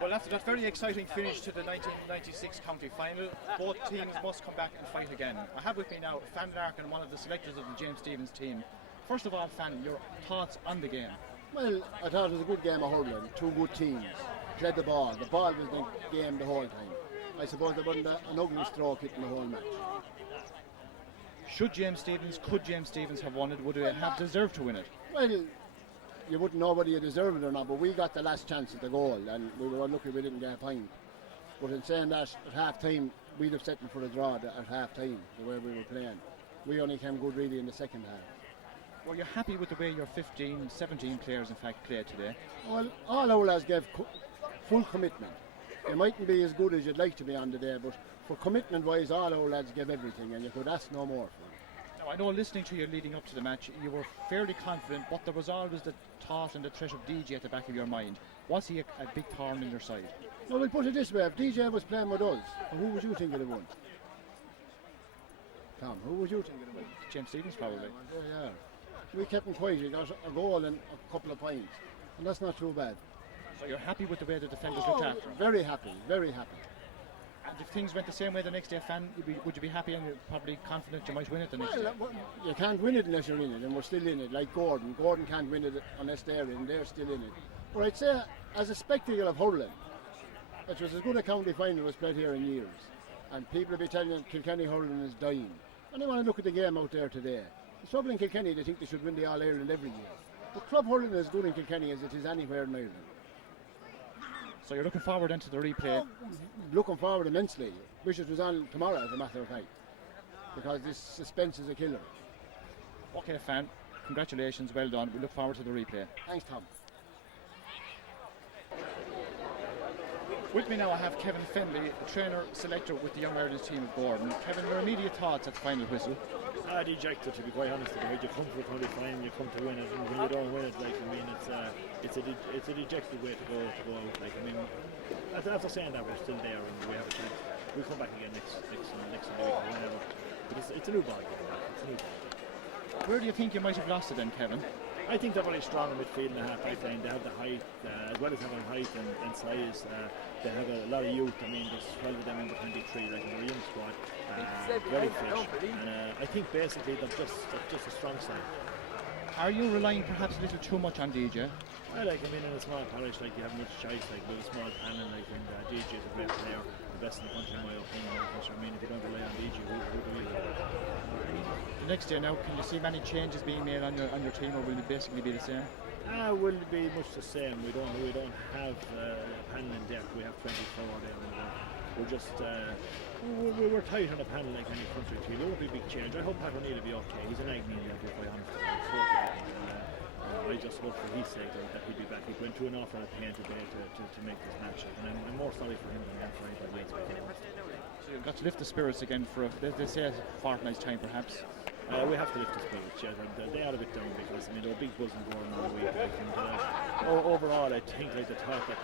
Well, after that very exciting finish to the 1996 county final, both teams must come back and fight again. I have with me now Fan Larkin, one of the selectors of the James Stephens team. First of all, Fan, your thoughts on the game? Well, I thought it was a good game of hurling. Two good teams played the ball. The ball was the game the whole time. I suppose there wasn't an ugly stroke hit in the whole match. Could James Stephens have won it? Would it have deserved to win it? Well, you wouldn't know whether you deserve it or not, but we got the last chance at the goal and we were unlucky we didn't get a point. But in saying that, at half time, we'd have settled for a draw at half time, the way we were playing. We only came good really in the second half. Were you happy with the way your 15, 17 players in fact played today? Well, all our lads gave full commitment. They mightn't be as good as you'd like to be on the day, but for commitment wise, all our lads gave everything and you could ask no more for them. Now, I know listening to you leading up to the match, you were fairly confident, but there was always the thought and the threat of DJ at the back of your mind. Was he a big thorn in your side? No, we'll put it this way, if DJ was playing with us, who would you think it would have won? Tom, who would you think it would have won? James Stephens probably. Oh, yeah. We kept him quiet, he got a goal and a couple of points, and that's not too bad. So you're happy with the way the defenders looked after him? Very happy, very happy. And if things went the same way the next day, Fan, would you be happy and probably confident you might win it the next day? Well, you can't win it unless you're in it, and we're still in it, like Gordon. Gordon can't win it unless they're in, they're still in it. But I'd say, as a spectacle of hurling, it was as good a county final was played here in years. And people will be telling you Kilkenny hurling is dying. And they want to look at the game out there today. The trouble in Kilkenny, they think they should win the All-Ireland every year. But club hurling is as good in Kilkenny as it is anywhere in Ireland. So you're looking forward into the replay? Looking forward immensely. Wish it was on tomorrow, as a matter of fact, because this suspense is a killer. Okay, Fan, congratulations, well done. We look forward to the replay. Thanks, Tom. With me now I have Kevin Fenley, trainer selector with the Young Ireland team of Gowran. Kevin, your immediate thoughts at the final whistle? Dejected, to be quite honest. You come for a county final, you come to win it, and when you don't win it, it's a dejected way to go out. After saying that, we're still there and we have a chance. We'll come back again next week or whenever. But it's a new ball game. Where do you think you might have lost it then, Kevin? I think they're very strong in midfield and the half-back line. They have the height, as well as having height and size. They have a lot of youth. I mean, there's 12 of them under 23, like they're a young squad, very fresh. And I think basically they're just a strong side. Are you relying perhaps a little too much on DJ? In a small parish, like you have much choice, like with a small panel, like, and DJ is a great player, the best in the country in my opinion. If you don't rely on DJ, who do you rely? The next day now, can you see many changes being made on your team, or will it basically be the same? Will be much the same. We don't have a panel in depth. We have 24 there. We're just we're tight on a panel like any country team. There won't be a big change. I hope Pat O'Neill will be okay. He's an Agnew, to be quite honest. I just hope for his sake that he'll be back. He went through an awful lot of pain today to make this match, and I'm more sorry for him than for anybody else. So you've got to lift the spirits again for they say a fortnight's time, perhaps. We have to lift the spirits, yeah. They are a bit down because there were big buzz and going all the week. Overall, I think the thought that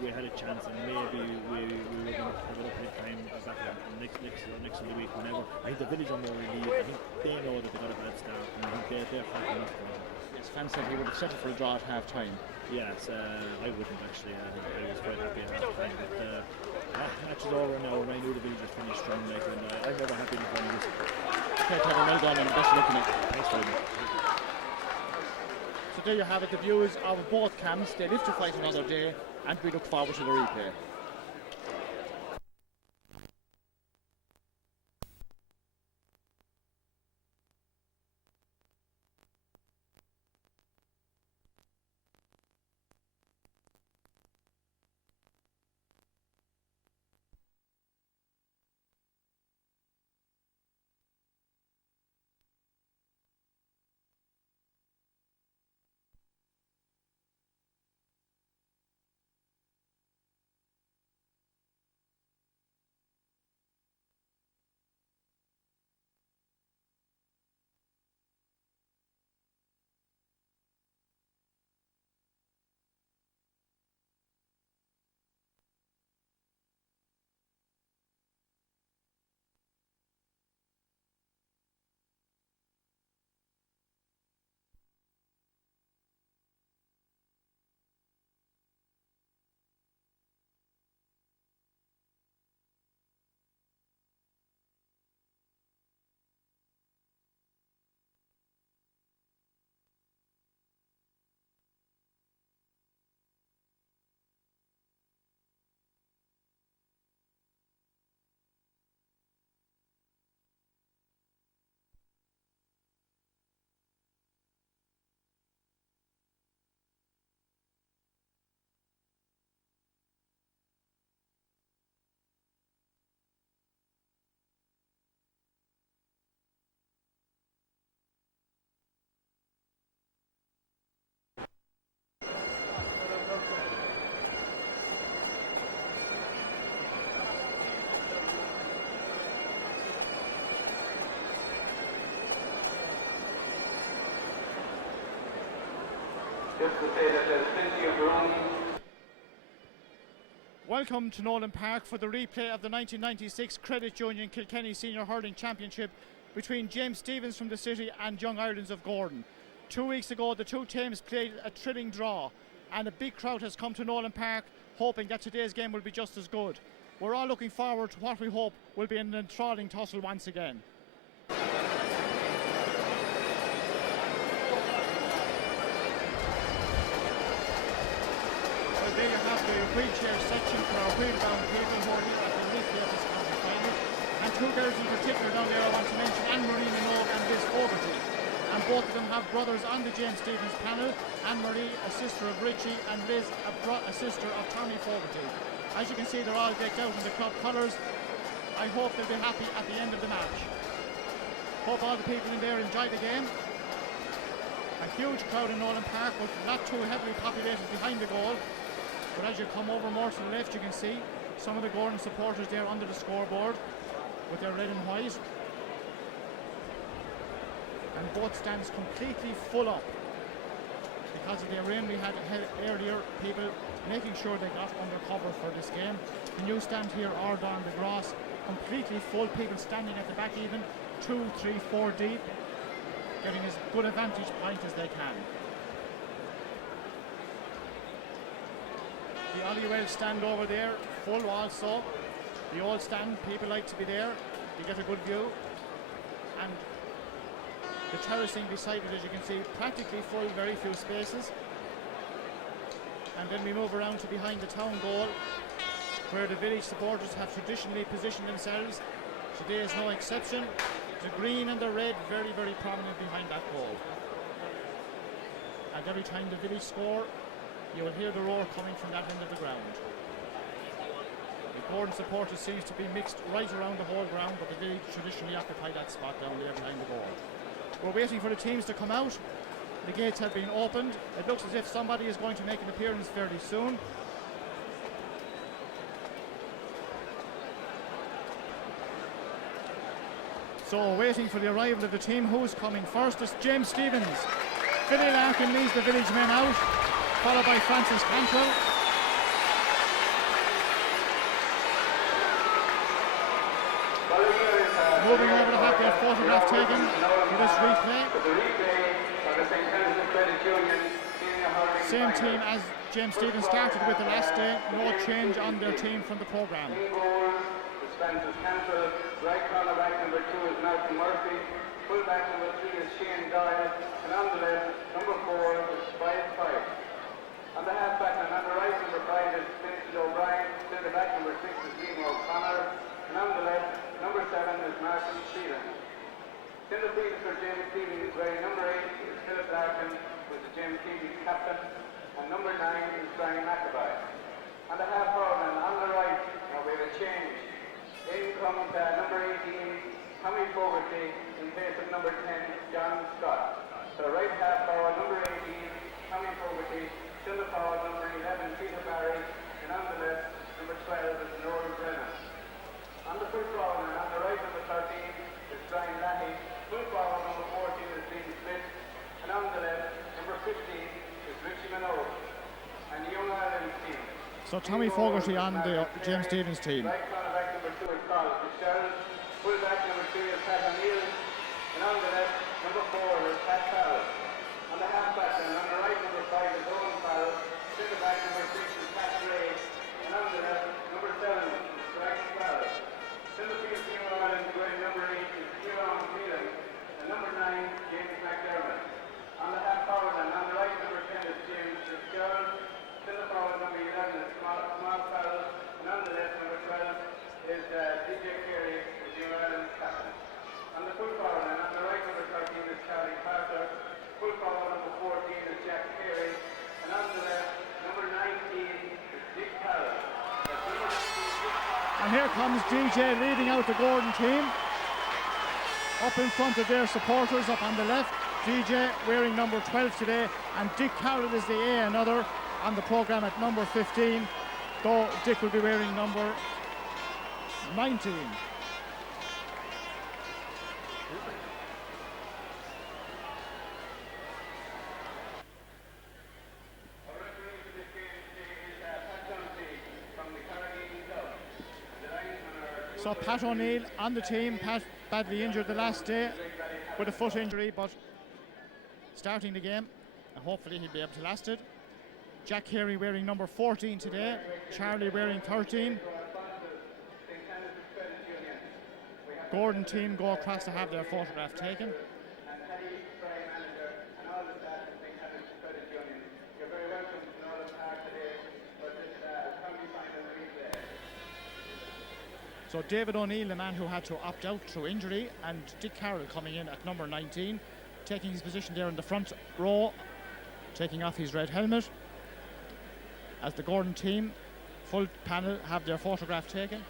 we had a chance and maybe we were going to have it up in time back next of the week, whenever. I think the village are more relieved. I think they know that they got a bad start, and I think they're fighting enough for it. Yes, Fan said he would have settled for a draw at half time. Yes, I wouldn't actually. I was quite happy at half time, but match is over now, and I knew the village was finished strong, and I'm never happy in front of this. Okay, Kevin, well done, and best of luck in it. Thanks very much. So there you have it, the views of both camps. They live to fight another day, and we look forward to the replay. just to say that there's plenty of room. Welcome to Nowlan Park for the replay of the 1996 Credit Union Kilkenny Senior Hurling Championship between James Stephens from the City and Young Irelands of Gowran. 2 weeks ago the two teams played a thrilling draw and a big crowd has come to Nowlan Park hoping that today's game will be just as good. We're all looking forward to what we hope will be an enthralling tussle once again. Well, there you have the wheelchair section for our wheel-bound people who are here at the replay of this county final. And two girls in particular down there I want to mention, Anne-Marie Minogue and Liz Fogarty. And both of them have brothers on the James Stephens panel. Anne-Marie, a sister of Richie, and Liz, a sister of Tommy Fogarty. As you can see, they're all decked out in the club colours. I hope they'll be happy at the end of the match. Hope all the people in there enjoy the game. A huge crowd in Nowlan Park, but not too heavily populated behind the goal. But as you come over more to the left, you can see some of the Gowran supporters there under the scoreboard with their red and white. And both stands completely full up. Because of the rain we had earlier, people making sure they got under cover for this game. The new stand here, Ardon the Grass, completely full, people standing at the back even, 2, 3, 4 deep, getting as good a vantage point as they can. The Olliewell stand over there, full also. The old stand, people like to be there, you get a good view. And the terracing beside it, as you can see, practically full, very few spaces. And then we move around to behind the town goal, where the village supporters have traditionally positioned themselves. Today is no exception. The green and the red very, very prominent behind that goal. And every time the village score, you will hear the roar coming from that end of the ground. The Gowran supporters seems to be mixed right around the whole ground, but the village traditionally occupy that spot down there behind the goal. We're waiting for the teams to come out. The gates have been opened. It looks as if somebody is going to make an appearance fairly soon. So waiting for the arrival of the team. Who's coming first? It's James Stephens. Billy Larkin leads the village men out, followed by Francis Cantrell. Moving over to have their photograph taken for this replay. Same team as James Stephens started with the last day, no change on their team from the programme. Francis Cantrell, right cornerback number 2 is Malcolm Murphy, fullback number 3 is Shane Doyle, and on the left, number 4 is Spice Fife. On the halfback and on the right, number 5 is Vincent O'Brien, centre back number 6 is Liam O'Connor, and on the left, number 7 is Martin Stevens. Centre field for James Stephens, wearing number 8 is Philip Larkin, with the James Stephens captain, and number 9 is Brian McAvoy. On the half forward and on the right, now we have a change. In comes number 18, Tommy Fogarty, in place of number 10, John Scott. So right half forward, number 18, Tommy Fogarty, centre forward, number 11, Peter Barry, and on the left, number 12 is Noel Brennan. On the full forward and on the right, number 13 is Brian Lahey, full forward, number 14 is Dean Smith, and on the left, number 15 is Richie Minogue, and the Young Ireland team. So Tommy Fogarty on the James Stephens team. Right cornerback number 2 is Carl Fitzgerald, fullback number 3 is Pat O'Neill, and on the left, number 4 is Pat Farrell. On the halfback and on the right, number 5 is Owen Farrell, centre back number 6 is Pat Gray, and on the left, number 7 is Brian Farrell. Centre field for New Ireland, wearing number 8 is Kieran Phelan, and number 9, James McDermott. On the half forward and on the right, number 10 is James Fitzgerald. Centre forward number 11 is Mark Farrell, and on the left number 12 is DJ Carey, the New Ireland captain. On the full forward and on the right number 13 is Charlie Carter, full forward number 14 is Jack Carey, and on the left number 19 is Dick Carroll. And here comes DJ leading out the Gowran team. Up in front of their supporters, up on the left, DJ wearing number 12 today, and Dick Carroll is the another on the programme at number 15, though Dick will be wearing number 19. So Pat O'Neill on the team. Pat badly injured the last day with a foot injury, but starting the game, and hopefully he'll be able to last it. Jack Carey wearing number 14 today, Charlie wearing 13. Gordon team go across to have their photograph taken. So David O'Neill, the man who had to opt out through injury, and Dick Carroll coming in at number 19, taking his position there in the front row, taking off his red helmet. As the Gordon team, full panel, have their photograph taken.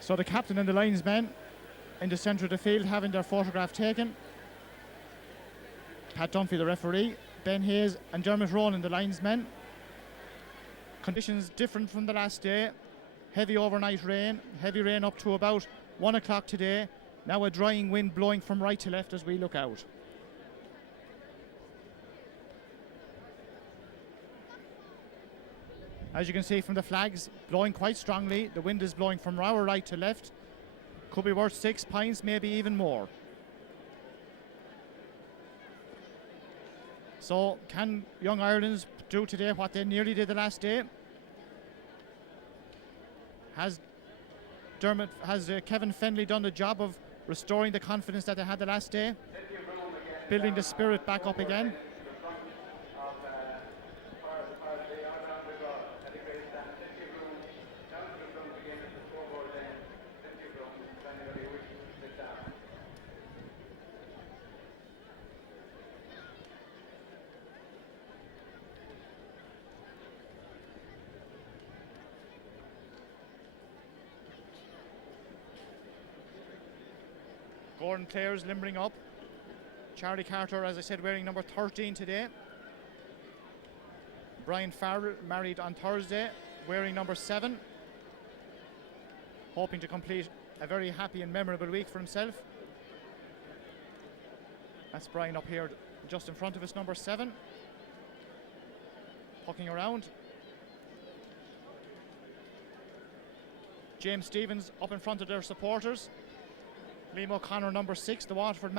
So the captain and the linesmen in the centre of the field having their photograph taken. Pat Dunphy, the referee, Ben Hayes and Dermot Ronan, the linesmen. Conditions different from the last day. Heavy overnight rain, heavy rain up to about 1 o'clock today. Now a drying wind blowing from right to left as we look out. As you can see from the flags, blowing quite strongly. The wind is blowing from our right to left. Could be worth 6 pints, maybe even more. So can Young Ireland do today what they nearly did the last day? Has Kevin Fennelly done the job of restoring the confidence that they had the last day? Building the spirit back up again? Gordon players limbering up. Charlie Carter, as I said, wearing number 13 today. Brian Farrell, married on Thursday, wearing number 7. Hoping to complete a very happy and memorable week for himself. That's Brian up here just in front of us, number 7. Pucking around. James Stevens up in front of their supporters. Liam O'Connor, number 6, the Waterford man.